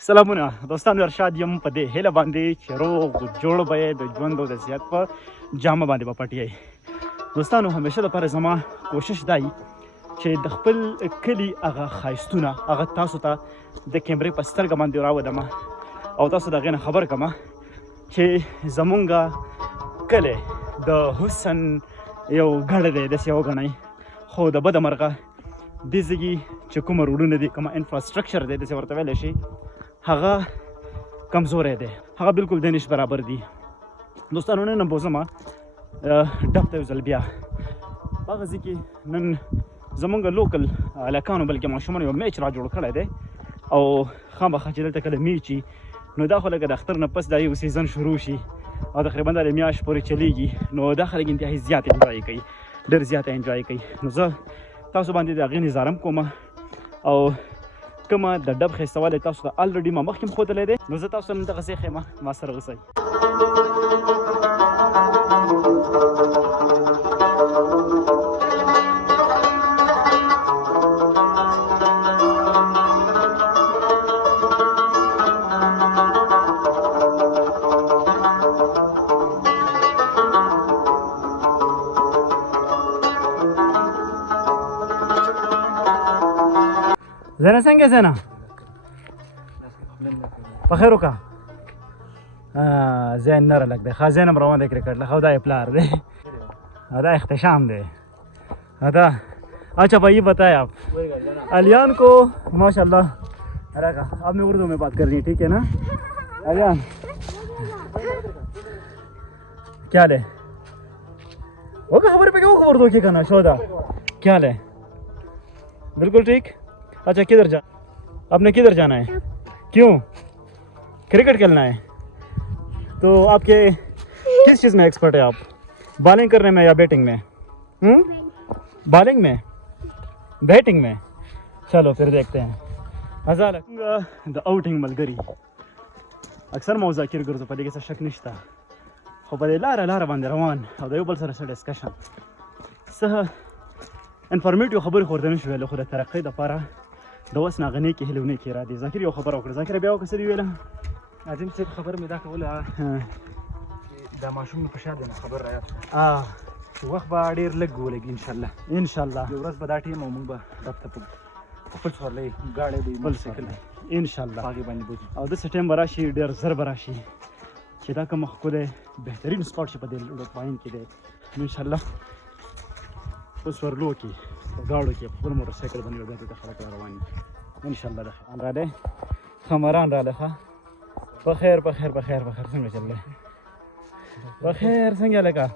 سلامونه دوستانو، ارشاد یم په دې هیله باندې چې روغ جوړ به یې د ژوند او د صحت په جامه باندې به پټ. دوستانو همیشه لپاره زما کوشش دی چې د خپل کلي هغه ښایستونه هغه تاسو ته د کیمرې په سترګه باندې راودم او تاسو د هغې نه خبر کړم چې زمونږ کلی د حسن یو ګډ دی، داسې وګڼئ. خو د بده مرغه دې ځای چې کومه روډونه دي، کومه انفراسټرکچر دی داسې ورته ویلی شي، هغه کمزوری دی، هغه بالکل د نش برابر دي. دوستانو نن به وځم ډب ته یو ځل بیا په هغه ځای کې نن زمونږ لوکل هلکانو بلکې ماشومانو یو میچ را جوړ کړی دی او خامخا چې دلته کله میچ وي نو دا خو لکه د اختر نه پس دا یو سیزن شروع شي او تقریبا دا د میاشت پورې چلیږي، نو دا خلک انتهایي زیات انجوای کوي، ډېر زیات انجوای کوي. نو زه تاسو باندې د هغې نظارم کوم او کومه د ډب ښایستوالی تاسو ته الریډي ما مخکې ښودلی دی، نو زه تاسو ته دغسې ښیم، ما سره اوسئ. زینه څنګه زینه په خیر وکړه. زین نره لګ دی، ښه زین هم روان دی کرکټ له، خو دا یې پلار دی، دا اختشام دی. دا اچھا بھائی بتائیں آپ الیان کو ماشاء اللہ رکھا آپ نے اردو میں بات کرنی ہے، ٹھیک ہے نا الیان؟ کیا لے وہ خبر پہ کیا اردو کی کرنا شودا کیا لے بالکل ٹھیک. اچھا کدھر جا آپ نے کدھر جانا ہے؟ کیوں کرکٹ کھیلنا ہے؟ تو آپ کے کس چیز میں ایکسپرٹ ہے آپ؟ بالنگ کرنے میں یا بیٹنگ میں؟ بالنگ میں بیٹنگ میں؟ چلو پھر دیکھتے ہیں. د اوټینګ ملګري اکثر مو ذاکر ګرځو، په دې کې څه شک نشته، خو په دې لاره باندې روان او د یو بل سره څه ډسکشن څه انفارمیټیو خبرې خو ورته نشو ویلی، خو د ترقۍ دپاره د اوس نه هغه نیکې هیلې و نیکې ارادې. ذاکر یو خبره وکړه، ذاکر بیا وکړه څه دې ویله؟ عظیم صاحب خبر مې دا کوله چې دا ماشوم مې په شا دی نو خبر را یاد شو، وخت به ډېر لږ ولګي انشاءالله. انشاءالله یو ورځ به دا ټیم او موږ به ډب ته په خپل سورلی ګاډی به خپل سایکل انشاءالله هغې باندې بوځو او داسې ټایم به راشي، ډېر زر به راشي چې دا کوم ښکلی بهترین سپاټ چې په دې لوډپاین کې دی انشاءالله په سورلو کې په ګاډو کې په خپل موټر سایکل باندې بیا دلته خلک را روان دي انشاءالله. د خان رالی خمران رالی ښه په خیر په خیر په خیر په خیر څنګه چل دی؟ په خیر څنګه لکه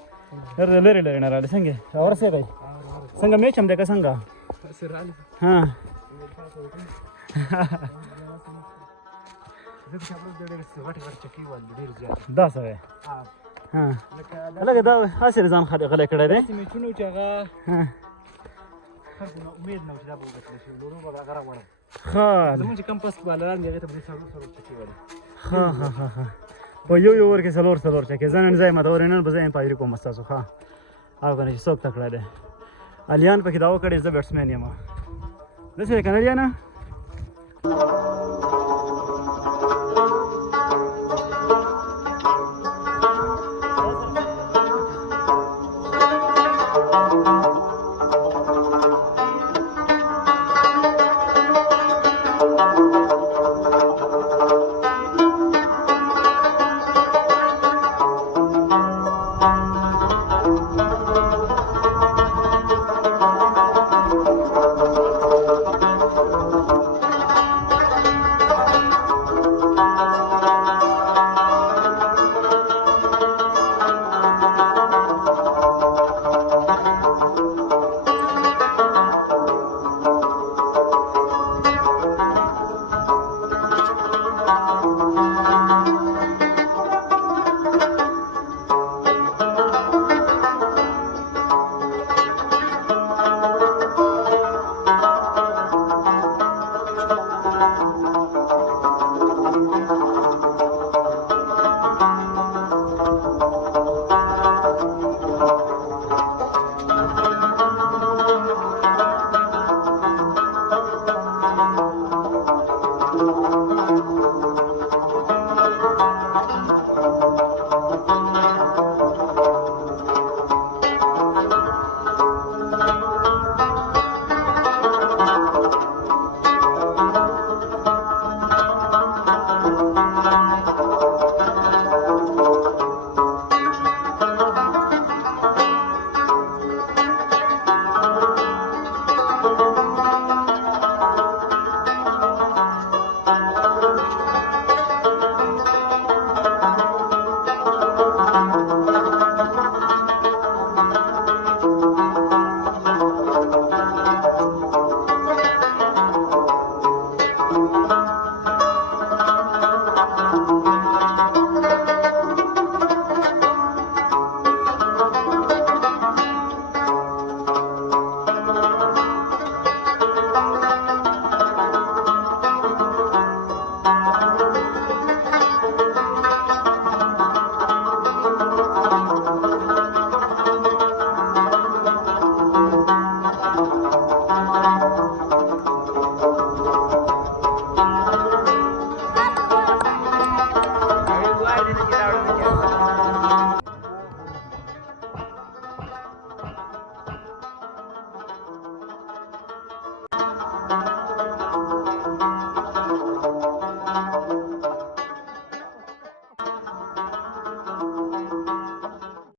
لرې لرې نه رالی څنګه ورسېدی؟ څنګه میچ هم دی که څنګه؟ ها دا څه دی؟ لکه دا هسې ځان غلی کړی دی. میچونه چې هغه خلکو نه امید نه و چې دا به وګټلی شي، لورو به هغه راوړم. ښه زمونږ چې کم پس بالران دي هغې ته به دې څلور چکې وړي. ښه په یو اوور کې څلور چکې. زه نن ځای ماتولی، نن به زه امپایري کوم ستاسو. ښه هغه که نه چې څوک تکړه دی. الیان پکې دعوه کړې زه بیټسمین یم، داسې دی که نه الیانه؟